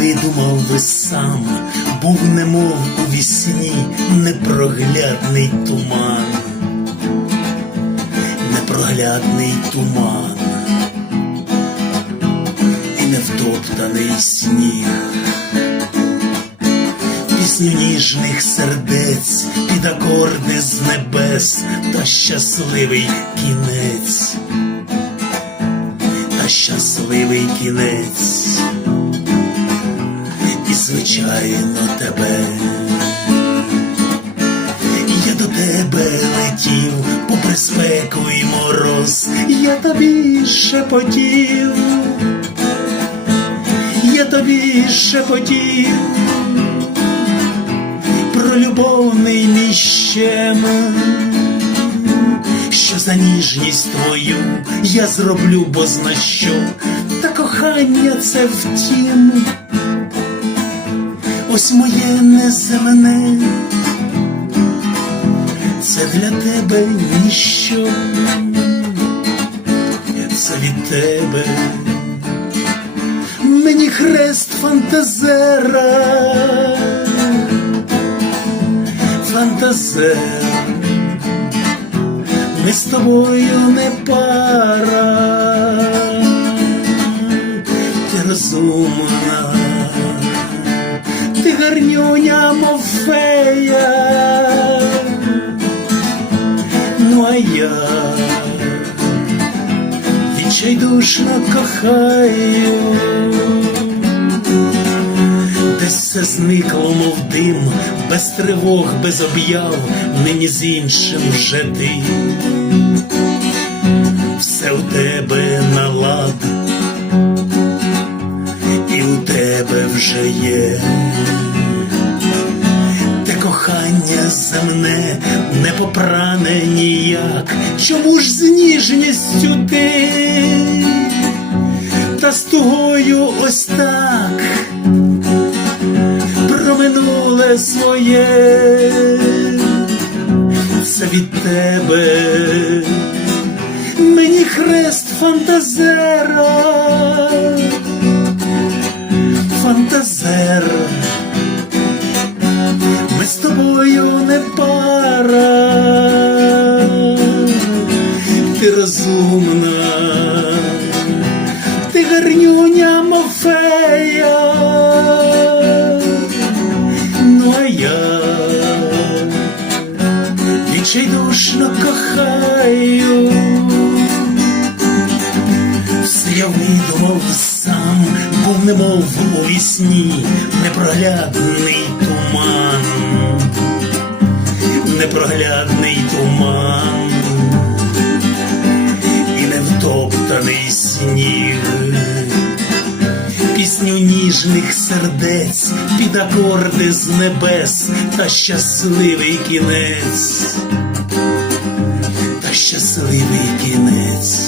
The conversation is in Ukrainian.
видумав би сам, був немов у вісні непроглядний туман, непроглядний туман. І невтоптаний сніг. Пісню ніжних сердець під акорди з небес та щасливий кінець, та щасливий кінець, звичайно тебе. Я до тебе летів попри спеку і мороз, я тобі шепотів, я тобі шепотів про любовний мій що за ніжність твою я зроблю, бо зна що, та кохання це втім, ось моє неземне, це для тебе ніщо, це від тебе. Мені хрест фантазера. Фантазер, ми з тобою не пара, гарнюня, мов фея, ну а я відчайдушно кохаю десь все зникло, мов дим, без тривог, без об'яв, нині з іншим вже ти. Все у тебе на лад, і у тебе вже є. Кохання земне не попране ніяк, чому ж з ніжністю ти, та з тугою ось так про минуле своє, це від тебе, мені хрест фантазера, фантазер, розумна, ти гарнюня, мов ну а я відчайдушно кохаю, все я видумав сам, був немов у вісні непроглядний туман, непроглядний туман невтоптаний сніг пісню ніжних сердець під акорди з небес та щасливий кінець, та щасливий кінець.